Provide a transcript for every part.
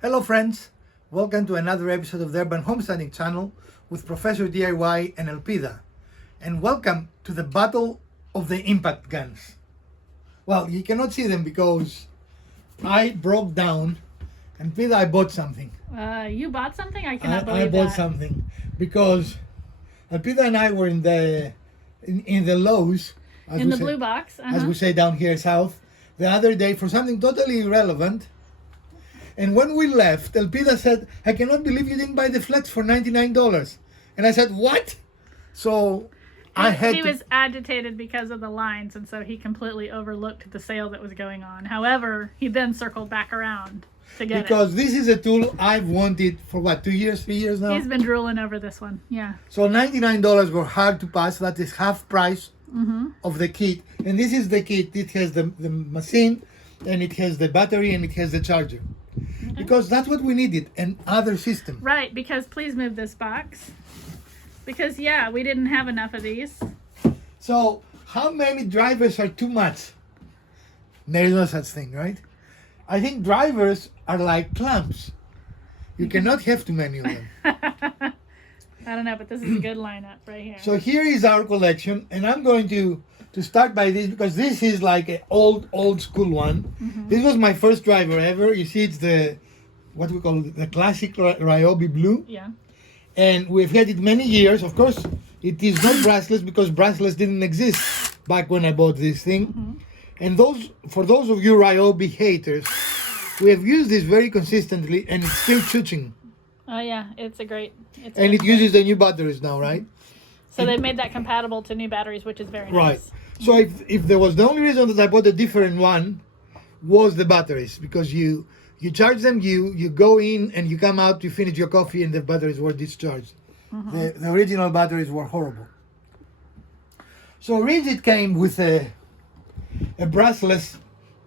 Hello friends, welcome to another episode of the Urban Homesteading channel with Professor DIY and Elpida. And welcome to the battle of the impact guns. Well, you cannot see them because I broke down and Elpida, I bought something. You bought something? I cannot believe I bought that. something because Elpida and I were in the Lowe's, In the blue box. as we say down here south, the other day for something totally irrelevant. And when we left, Elpida said, "I cannot believe you didn't buy the Flex for $99." And I said, "What?" So He was agitated because of the lines, and so he completely overlooked the sale that was going on. However, he then circled back around to get because this is a tool I've wanted for what, 2 years, 3 years now? He's been drooling over this one. Yeah. So $99 were hard to pass. That is half price of the kit. And this is the kit. It has the machine, and it has the battery, and it has the charger. Because that's what we needed, and other system. Right, because please move this box. Because, yeah, we didn't have enough of these. So how many drivers are too much? There is no such thing, right? I think drivers are like clamps. You cannot have too many of them. I don't know, but this is a good lineup right here. So here is our collection, and I'm going to start by this because this is like an old school one. This was my first driver ever. You see, it's what we call the classic Ryobi blue. Yeah. And we've had it many years. Of course, it is not brushless because brushless didn't exist back when I bought this thing. And for those of you Ryobi haters, we have used this very consistently, and it's still chuching. Oh, yeah, it's a great... And it uses the new batteries now, right? So they've made that compatible to new batteries, which is very Right. nice. So if there was the only reason that I bought a different one was the batteries, because you charge them, you go in and you come out, you finish your coffee, and the batteries were discharged. The original batteries were horrible. So Rigid came with a brushless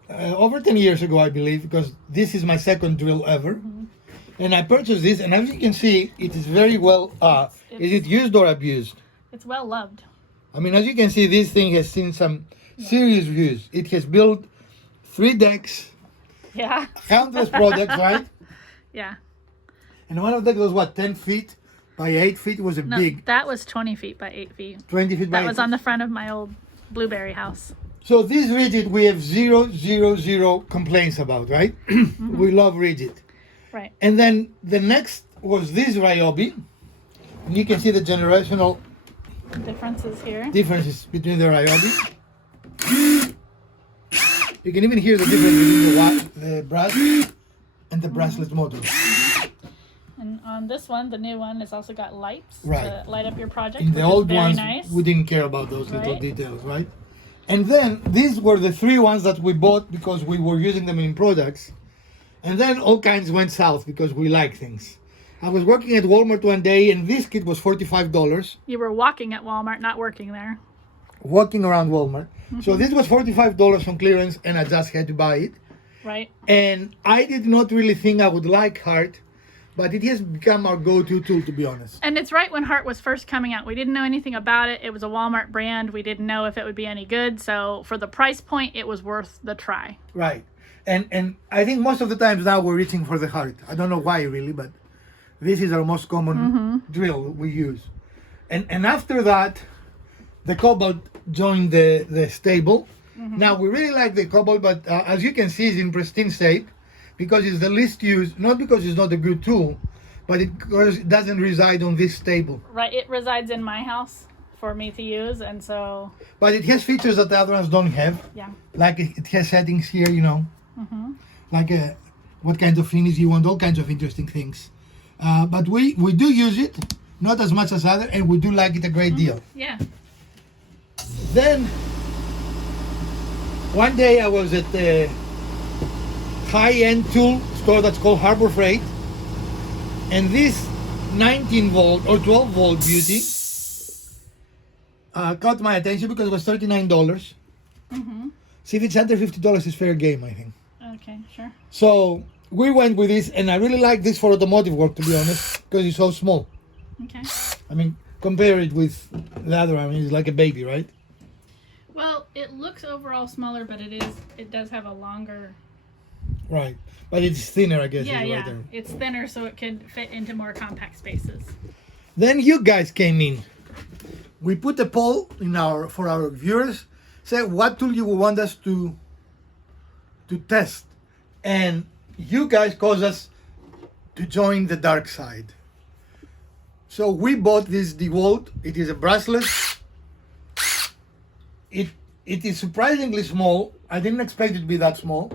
over 10 years ago, I believe, because this is my second drill ever. And I purchased this, and as you can see, it is very well. Is it used or abused? It's well loved. I mean, as you can see, this thing has seen some serious use. It has built 3 decks, Yeah. countless products, right? Yeah. And one of them was what, 10 feet by 8 feet? It was a No, big, that was 20 feet by 8 feet. 20 feet by That 8 was on the front of my old blueberry house. So this Rigid, we have zero complaints about, right? We love Rigid. Right. And then the next was this Ryobi. And you can see the generational Differences here. differences between the Ryobi. You can even hear the difference between the brush and the brushless motor. And on this one, the new one, has also got lights Right. to light up your project, In which the is old very ones, nice. we didn't care about those little Right. details, right? And then these were the 3 ones that we bought because we were using them in products. And then all kinds went south because we like things. I was working at Walmart one day, and this kit was $45. You were walking at Walmart, not working there. Walking around Walmart. So this was $45 on clearance, and I just had to buy it. Right. And I did not really think I would like Heart, but it has become our go-to tool, to be honest. And it's right when Heart was first coming out. We didn't know anything about it. It was a Walmart brand. We didn't know if it would be any good. So for the price point, it was worth the try. Right. And I think most of the times now we're reaching for the Heart. I don't know why really, but this is our most common drill we use. And after that, the Cobalt joined the stable. Now we really like the Cobalt, but as you can see, it's in pristine shape because it's the least used, not because it's not a good tool, but because it doesn't reside on this stable. Right. It resides in my house for me to use. And so, But it has features that the other ones don't have. yeah. Like it has settings here, you know, like what kind of finish you want, all kinds of interesting things. But we do use it, not as much as other, and we do like it a great deal. Yeah. Then one day I was at the high-end tool store that's called Harbor Freight, and this 19 volt or 12 volt beauty caught my attention because it was $39. See, if it's under $50, it's fair game, I think. Okay, sure. So we went with this, and I really like this for automotive work, to be honest, because it's so small. Okay. I mean, compare it with the other one, I mean, it's like a baby, right? Well, it looks overall smaller, but it does have a longer Right. But it's thinner, I guess. Yeah, is yeah. right there. It's thinner so it can fit into more compact spaces. Then you guys came in. We put a poll in for our viewers. Say what tool you want us to test, and you guys caused us to join the dark side. So we bought this DeWalt. It is a brushless. It is surprisingly small. I didn't expect it to be that small.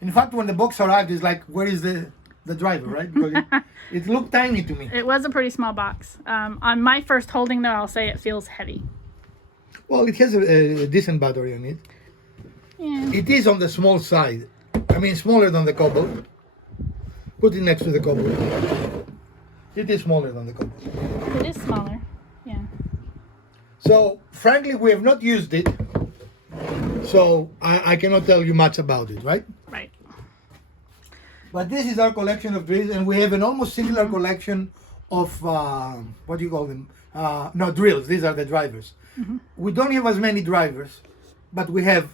In fact, when the box arrived, it's like, where is the driver, right? Because it looked tiny to me. It was a pretty small box. On my first holding, though, I'll say it feels heavy. Well, it has a decent battery on it. Yeah. It is on the small side. I mean, smaller than the Cobalt. Put it next to the Cobalt. It is smaller than the Cobalt. It is smaller. Yeah. So, frankly, we have not used it. So, I cannot tell you much about it, right? Right. But this is our collection of drills, and we have an almost similar collection of, what do you call them? No, drills. These are the drivers. Mm-hmm. We don't have as many drivers, but we have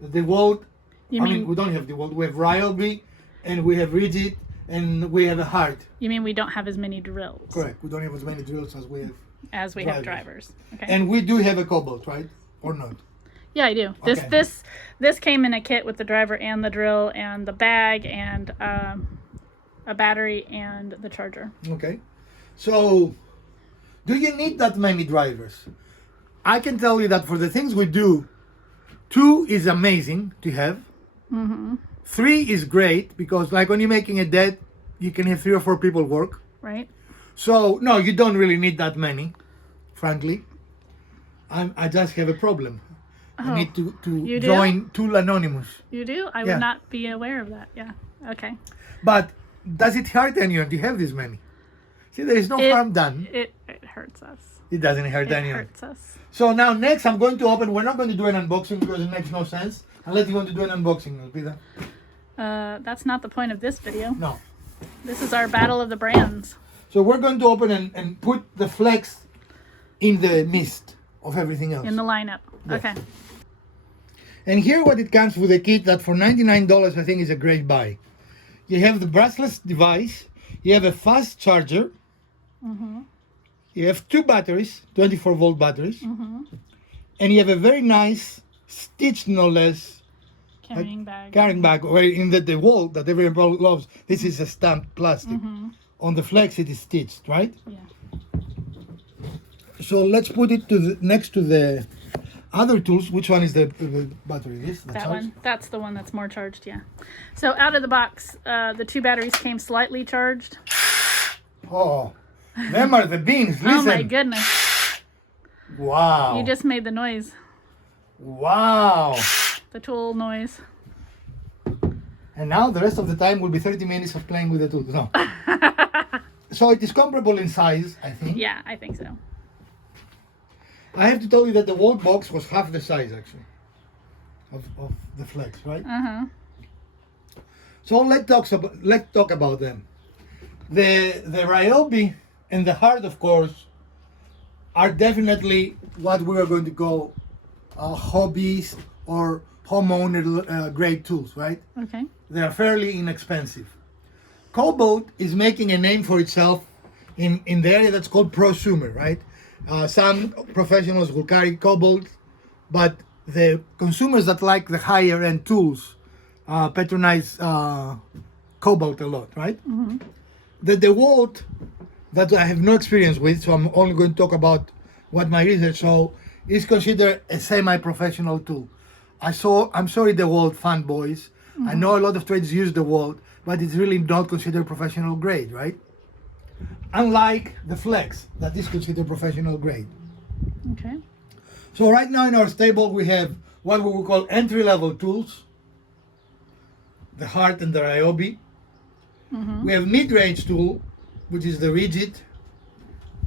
the DeWalt. You mean we don't have DeWalt. We have Ryobi, and we have Rigid, and we have a Hard. you mean we don't have as many drills Correct. We don't have as many drills as we have. as we have drivers? Okay. And we do have a Cobalt, right? Or not? Yeah, I do. Okay. This came in a kit with the driver and the drill and the bag and a battery and the charger. Okay. So, do you need that many drivers? I can tell you that for the things we do, 2 is amazing to have. Mm-hmm. 3 is great because, like, when you're making a dead, you can have 3 or 4 people work. Right. So, no, you don't really need that many, frankly. I just have a problem. I need to you do? join Tool Anonymous. You do? I Yeah. would not be aware of that. Yeah. Okay. But does it hurt anyone to have this many? See, there is no harm done. It hurts us. It doesn't hurt It anyone. hurts us. So now next I'm going to open, we're not going to do an unboxing because it makes no sense. Unless you want to do an unboxing, Elpida. That's not the point of this video. No. This is our battle of the brands. So we're going to open and put the Flex in the mist of everything else. In the lineup. Yes. Okay. And here what it comes with a kit that for $99 I think is a great buy. You have the brushless device, you have a fast charger, you have 2 batteries, 24 volt batteries, and you have a very nice stitched no less Carrying bag. carrying bag, where in the DeWalt that everyone loves, this is a stamped plastic. On the Flex it is stitched, right? Yeah. So let's put it next to the other tools. Which one is the battery? This? That one. That's the one that's more charged, yeah. So out of the box, the 2 batteries came slightly charged. Oh, them are the beans. Listen. Oh my goodness. Wow. You just made the noise. Wow. The tool noise. And now the rest of the time will be 30 minutes of playing with the tools. No. So it is comparable in size, I think. Yeah, I think so. I have to tell you that the DeWalt box was half the size, actually, of the Flex, right? Uh-huh. So let's talk about them. The Ryobi and the Hard, of course, are definitely what we are going to call hobbies or homeowner grade tools, right? Okay. They are fairly inexpensive. Cobalt is making a name for itself in the area that's called prosumer, right? Some professionals will carry Cobalt, but the consumers that like the higher end tools patronize Cobalt a lot, right? The DeWalt that I have no experience with, so I'm only going to talk about what my research show, is considered a semi-professional tool. I'm sorry, DeWalt fanboys. I know a lot of trades use DeWalt, but it's really not considered professional grade, right? Unlike the Flex, that is considered professional grade. Okay. So right now in our stable we have what we would call entry-level tools, the Hard and the Ryobi. We have mid-range tool, which is the Rigid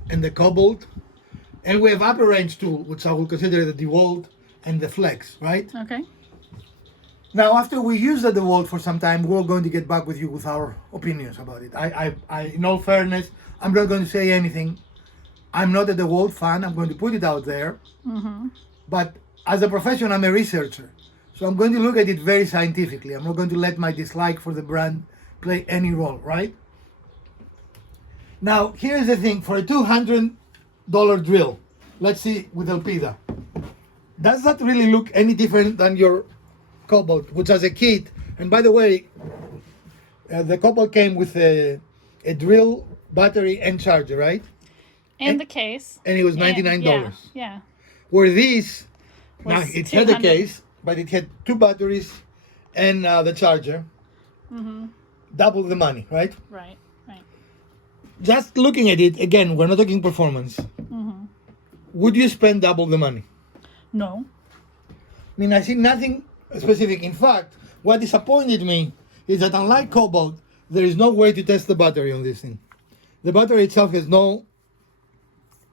and the Cobalt. And we have upper range tool, which I will consider the DeWalt and the Flex, right? Okay. Now, after we use the DeWalt for some time, we're going to get back with you with our opinions about it. I in all fairness, I'm not going to say anything. I'm not a DeWalt fan. I'm going to put it out there. But as a profession, I'm a researcher. So I'm going to look at it very scientifically. I'm not going to let my dislike for the brand play any role, right? Now, here's the thing. For a $200 drill, let's see with Elpida, does that really look any different than your Cobalt, which has a kit? And by the way, the Cobalt came with a drill, battery, and charger, right? And the case. And it was $99. Yeah. Where these, now Was it had a 200. case, but it had 2 batteries and the charger. Double the money, right? Right. Just looking at it, again, we're not talking performance. Would you spend double the money? No. I mean, I see nothing specific. In fact, what disappointed me is that unlike Cobalt, there is no way to test the battery on this thing. The battery itself has no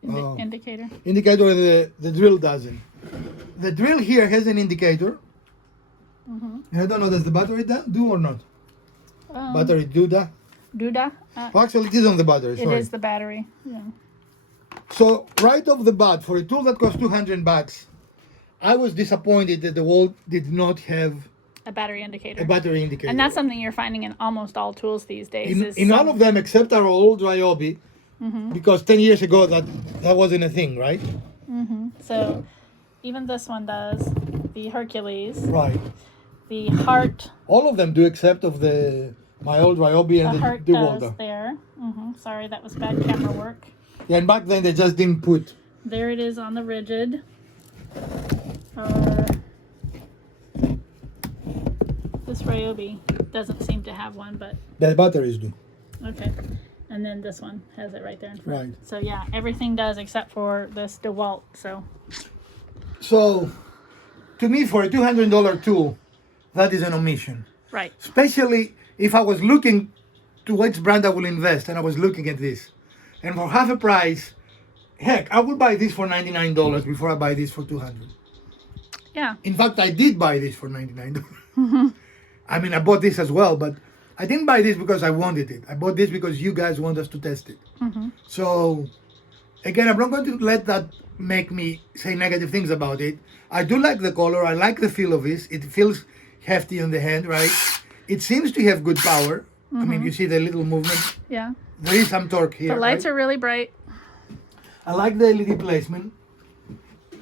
Indicator. indicator, the drill doesn't. The drill here has an indicator. And I don't know, does the battery do or not? Battery do that? Duda. Oh, actually, it is on the battery, It sorry. is the battery. Yeah. So, right off the bat, for a tool that costs $200, I was disappointed that DeWalt did not have A battery indicator. a battery indicator. And that's something you're finding in almost all tools these days. in all of them except our old Ryobi, because 10 years ago that wasn't a thing, right? So even this one does. The Hercules. Right. The Heart. All of them do except of my old Ryobi The and Heart the does DeWalt. there. Sorry, that was bad camera work. Yeah, and back then they just didn't put. There it is on the rigid. This Ryobi doesn't seem to have one, but The batteries do. okay. And then this one has it right there in front. Right. So yeah, everything does except for this DeWalt. So, to me, for a $200 tool, that is an omission. Right. Especially if I was looking to which brand I will invest, and I was looking at this. And for half a price, heck, I would buy this for $99 before I buy this for $200. Yeah. In fact, I did buy this for $99. I mean, I bought this as well, but I didn't buy this because I wanted it. I bought this because you guys want us to test it. So, again, I'm not going to let that make me say negative things about it. I do like the color. I like the feel of this. It feels hefty on the hand, right? It seems to have good power. I mean, you see the little movement. Yeah. There is some torque here. The lights right? are really bright. I like the LED placement.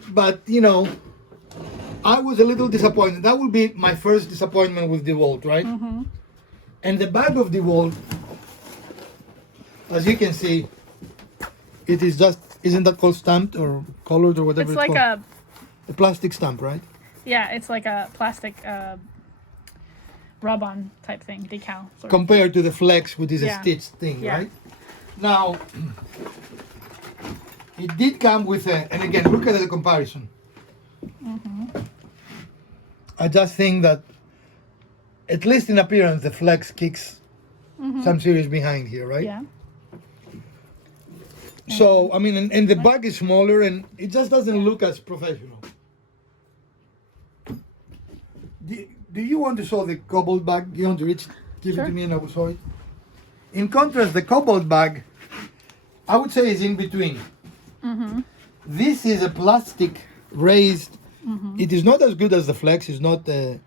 But, you know, I was a little disappointed. That would be my first disappointment with DeWalt, right? And the bag of DeWalt, as you can see, it is just, isn't that called stamped or colored or whatever It's it's like called? A plastic stamp, right? Yeah, it's like a plastic rub-on type thing, decal. Sort of. Compared to the Flex, which is Yeah. a stitched thing, Yeah. right? Now, it did come with a, and again, look at the comparison. I just think that, at least in appearance, the Flex kicks some serious behind here, right? Yeah. So, I mean, and the bag is smaller and it just doesn't look as professional. Do you want to show the Cobalt bag? Do you want to give Sure. it to me and I will show it? In contrast, the Cobalt bag, I would say is in between. This is a plastic raised. It is not as good as the Flex. It's not the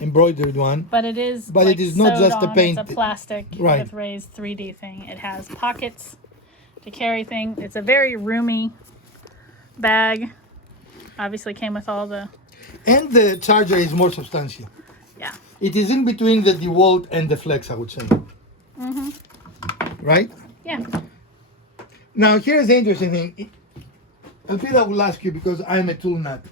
embroidered one. But it is. But it is not sewed just a on. paint- It's a plastic Right. with raised 3D thing. It has pockets to carry thing. It's a very roomy bag. Obviously came with all the. And the charger is more substantial. Yeah. It is in between the DeWalt and the Flex, I would say. Right? Yeah. Now, here's the interesting thing. Elvira will ask you, because I'm a tool nut.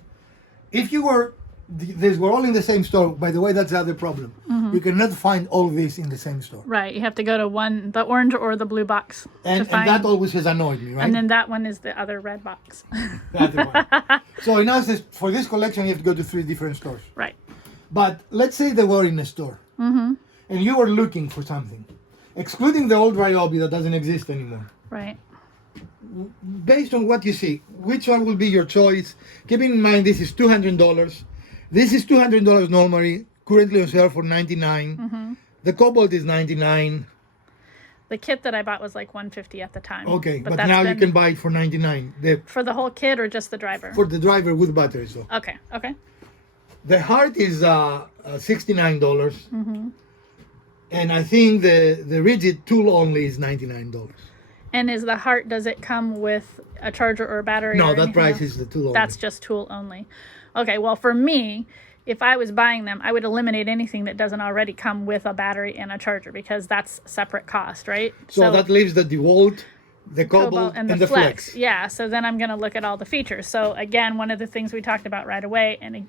If you were, these were all in the same store, by the way, that's the other problem. You cannot find all this in the same store. Right. You have to go to one, the orange or the blue box And, to find. and that always has annoyed me, right? And then that one is the other red box. The other one. So in essence, for this collection, you have to go to 3 different stores. Right. But let's say they were in a store. And you were looking for something. Excluding the old Ryobi that doesn't exist anymore. Right. Based on what you see, which one will be your choice? Keeping in mind this is $200. This is $200 normally, currently on sale for $99. The Cobalt is $99. The kit that I bought was like $150 at the time. Okay, but that's now you been- can buy it for $99. For the whole kit or just the driver? For the driver with batteries, though. Okay. Okay. The heart is $69. And I think the rigid tool only is $99. And is the heart, does it come with a charger or a battery? No, or that anything price else? is the tool only. That's just tool only. Okay, well, for me, if I was buying them, I would eliminate anything that doesn't already come with a battery and a charger because that's separate cost, right? So that leaves the DeWalt, the Cobalt, and the Flex. Yeah, so then I'm going to look at all the features. So again, one of the things we talked about right away, and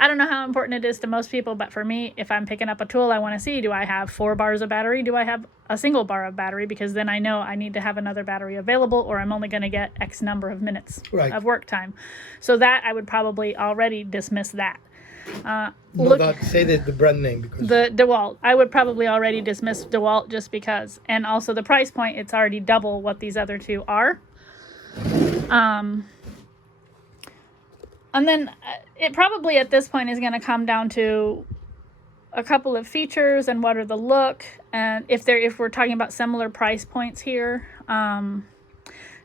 I don't know how important it is to most people, but for me, if I'm picking up a tool, I want to see, do I have 4 bars of battery? Do I have a single bar of battery? Because then I know I need to have another battery available, or I'm only going to get X number of minutes of work time. So that I would probably already dismiss that. Say the brand name because the DeWalt. I would probably already dismiss DeWalt just because, and also the price point. It's already double what these other two are. And then it probably at this point is going to come down to a couple of features and what are the look, and if we're talking about similar price points here.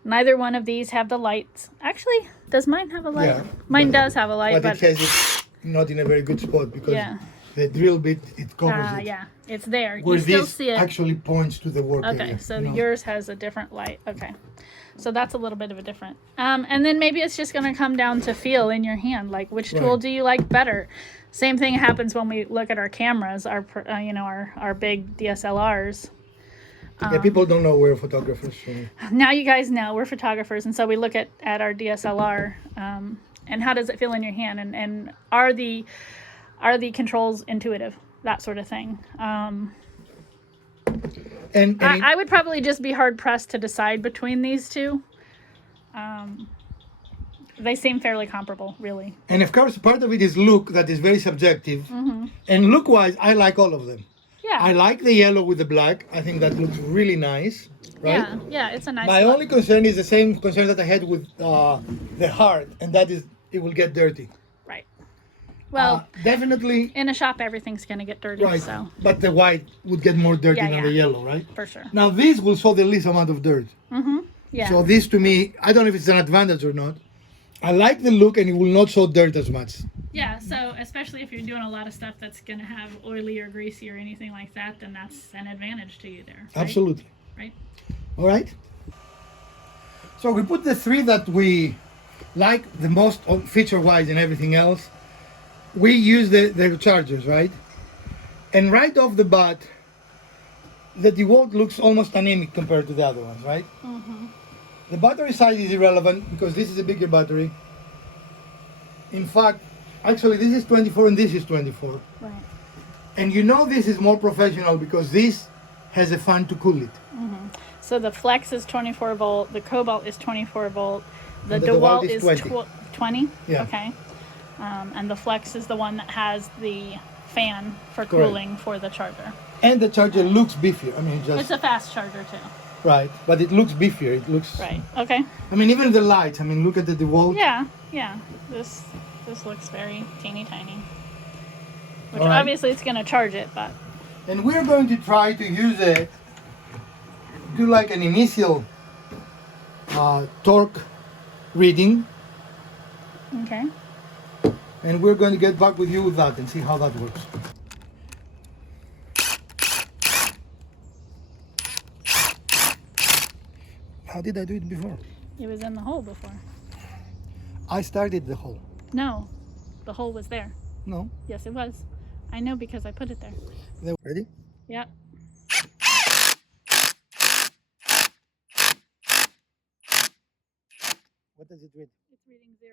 Neither one of these have the lights. Actually, does mine have a light? Yeah, mine does have a light, but it has it not in a very good spot because the drill bit it covers it. Yeah, it's there. Where you still this see it. actually points to the work area. Okay, so yours has a different light. Okay, so that's a little bit of a different. And then maybe it's just going to come down to feel in your hand, like which tool do you like better. Same thing happens when we look at our cameras, our big DSLRs. Yeah, people don't know we're photographers. So. Now you guys know we're photographers, and so we look at our DSLR, and how does it feel in your hand, and are the controls intuitive, that sort of thing. And I would probably just be hard pressed to decide between these two. They seem fairly comparable, really. And of course, part of it is look that is very subjective. And look-wise, I like all of them. Yeah. I like the yellow with the black. I think that looks really nice. Right? Yeah, it's a nice My look. only concern is the same concern that I had with the heart, and that is it will get dirty. Right. Well, definitely. in a shop, everything's going to get dirty. Right. So. But the white would get more dirty than the yellow, right? For sure. Now this will show the least amount of dirt. Yeah. So this to me, I don't know if it's an advantage or not. I like the look, and it will not show dirt as much. Yeah, so especially if you're doing a lot of stuff that's going to have oily or greasy or anything like that, then that's an advantage to you there. Right? Absolutely. Right. All right. So we put the 3 that we like the most feature-wise and everything else. We use the chargers, right? And right off the bat, the DeWalt looks almost anemic compared to the other ones, right? The battery size is irrelevant because this is a bigger battery. In fact, actually this is 24 and this is 24. Right. And this is more professional because this has a fan to cool it. So the Flex is 24 volt, the Cobalt is 24 volt, the And the DeWalt DeWalt is is 20. 20? Yeah. Okay. And the Flex is the one that has the fan for cooling for the charger. And the charger looks beefier. I mean, It's a fast charger too. right, but it looks beefier. It looks Right. Okay. I mean, even the lights. I mean, look at the DeWalt. Yeah. This looks very teeny tiny. Which All right. obviously it's going to charge it, but And we're going to try to use it, do like an initial torque reading, okay. and we're going to get back with you with that and see how that works. How did I do it before? It was in the hole before. I started the hole. No, the hole was there. No. Yes, it was. I know because I put it there. Ready? Yep. What does it read? It's reading 0.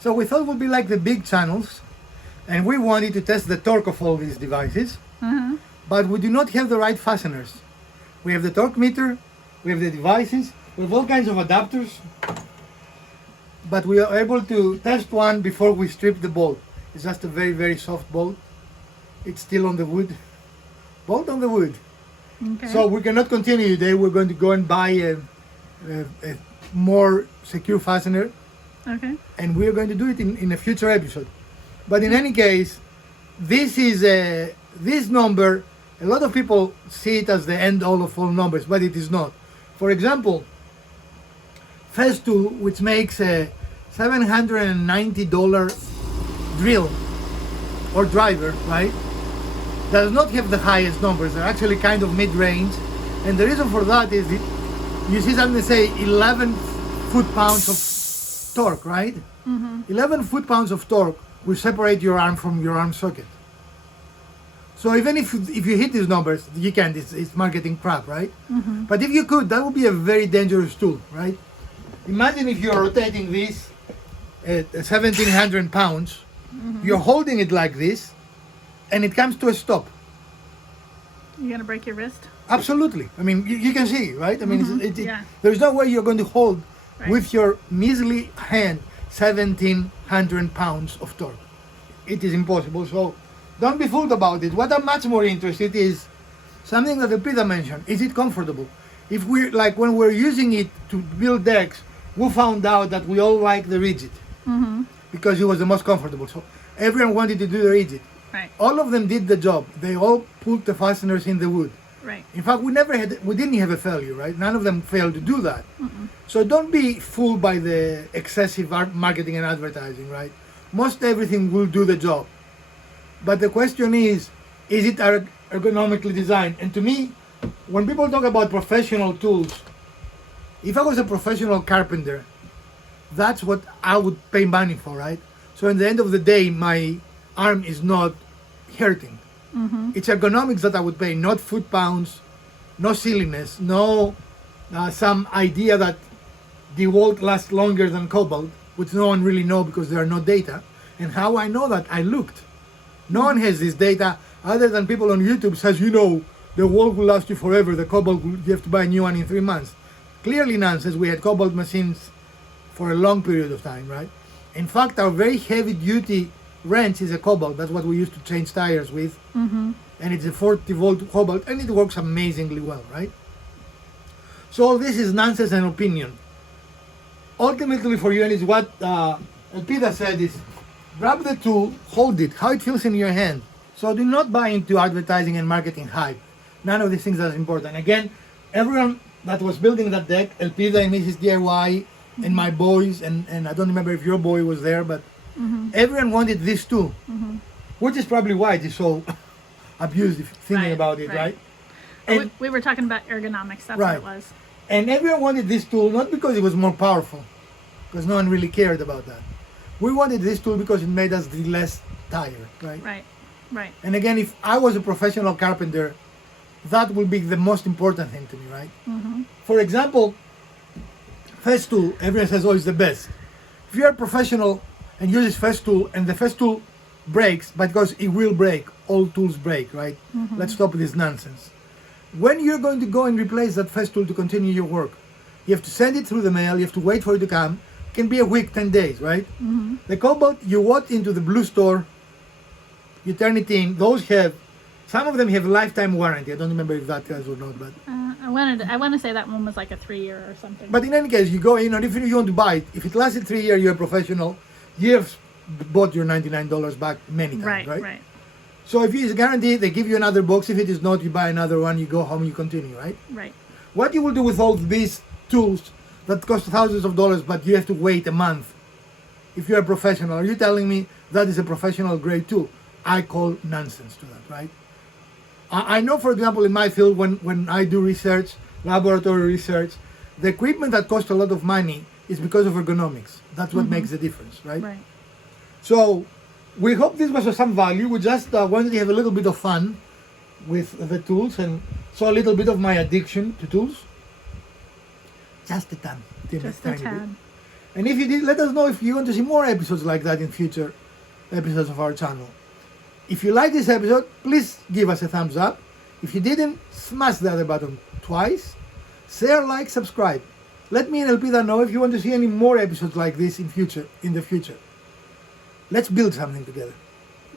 So we thought it would be like the big channels, and we wanted to test the torque of all these devices, but we do not have the right fasteners. We have the torque meter, we have the devices, we have all kinds of adapters, but we are able to test one before we strip the bolt. It's just a very, very soft bolt. It's still on the wood. Bolt on the wood. Okay. So we cannot continue today. We're going to go and buy a more secure fastener Okay. and we're going to do it in a future episode. But in any case, this is this number. A lot of people see it as the end all of all numbers, but it is not. For example, Festool, which makes a $790 drill or driver, right, does not have the highest numbers. They're actually kind of mid-range, and the reason for that is you see something say 11 foot-pounds of torque, right? 11 foot-pounds of torque will separate your arm from your arm socket. So even if you hit these numbers, you can't. It's marketing crap, right? But if you could, that would be a very dangerous tool, right? Imagine if you're rotating this at 1,700 pounds, you're holding it like this, and it comes to a stop. You're gonna break your wrist. Absolutely. I mean, you can see, right? I mean, Yeah. there's no way you're going to hold Right. with your measly hand 1,700 pounds of torque. It is impossible. So don't be fooled about it. What I'm much more interested is something that Elpida mentioned. Is it comfortable? If we're like when we're using it to build decks, we found out that we all like the rigid because it was the most comfortable. So everyone wanted to do the rigid. Right. All of them did the job. They all put the fasteners in the wood. Right. In fact, we didn't have a failure, right? None of them failed to do that. So don't be fooled by the excessive marketing and advertising, right? Most everything will do the job. But the question is it ergonomically designed? And to me, when people talk about professional tools, if I was a professional carpenter, that's what I would pay money for, right? So at the end of the day, my arm is not hurting. It's ergonomics that I would pay, not foot-pounds, no silliness, no some idea that DeWalt lasts longer than Cobalt, which no one really knows because there are no data. And how I know that? I looked. No one has this data other than people on YouTube says, the DeWalt will last you forever, the Cobalt, you have to buy a new one in 3 months. Clearly nonsense. We had Cobalt machines for a long period of time, right? In fact, our very heavy-duty wrench is a Cobalt. That's what we used to change tires with. And it's a 40-volt Cobalt, and it works amazingly well, right? So all this is nonsense and opinion. Ultimately for you, and it's what Elpida said is, grab the tool, hold it, how it feels in your hand. So do not buy into advertising and marketing hype. None of these things are important. Again, everyone that was building that deck, Elpida and Mrs. DIY, and my boys, and I don't remember if your boy was there, but everyone wanted this tool, which is probably why it is so abused thinking about it, right? And, we were talking about ergonomics. That's right. what it was. And everyone wanted this tool not because it was more powerful, because no one really cared about that. We wanted this tool because it made us less tired, right? Right. Right. And again, if I was a professional carpenter, that would be the most important thing to me, right? For example, Festool, everyone says, it's the best. If you're a professional and use this Festool and the Festool breaks, but because it will break, all tools break, right? Let's stop this nonsense. When you're going to go and replace that Festool to continue your work, you have to send it through the mail, you have to wait for it to come. It can be a week, 10 days, right? The Cobalt, you walk into the blue store, you turn it in, some of them have lifetime warranty. I don't remember if that does or not, but I want to say that one was like a 3-year or something. but in any case, you go in, and if you want to buy it, if it lasted 3 years, you're a professional, you have bought your $99 back many times, right? Right. So if it's guaranteed, they give you another box. If it is not, you buy another one, you go home, you continue, right? Right. What you will do with all these tools that cost thousands of dollars, but you have to wait a month, if you're a professional, are you telling me that is a professional grade tool? I call nonsense to that, right? I know, for example, in my field, when I do research, laboratory research, the equipment that costs a lot of money is because of ergonomics. That's what makes the difference, right? Right. So we hope this was of some value. We just wanted to have a little bit of fun with the tools and saw a little bit of my addiction to tools. Just a ton. Just a tiny bit. tad. And if you did, let us know if you want to see more episodes like that in future episodes of our channel. If you like this episode, please give us a thumbs up. If you didn't, smash the other button twice. Share, like, subscribe. Let me and Elpida know if you want to see any more episodes like this in the future. Let's build something together.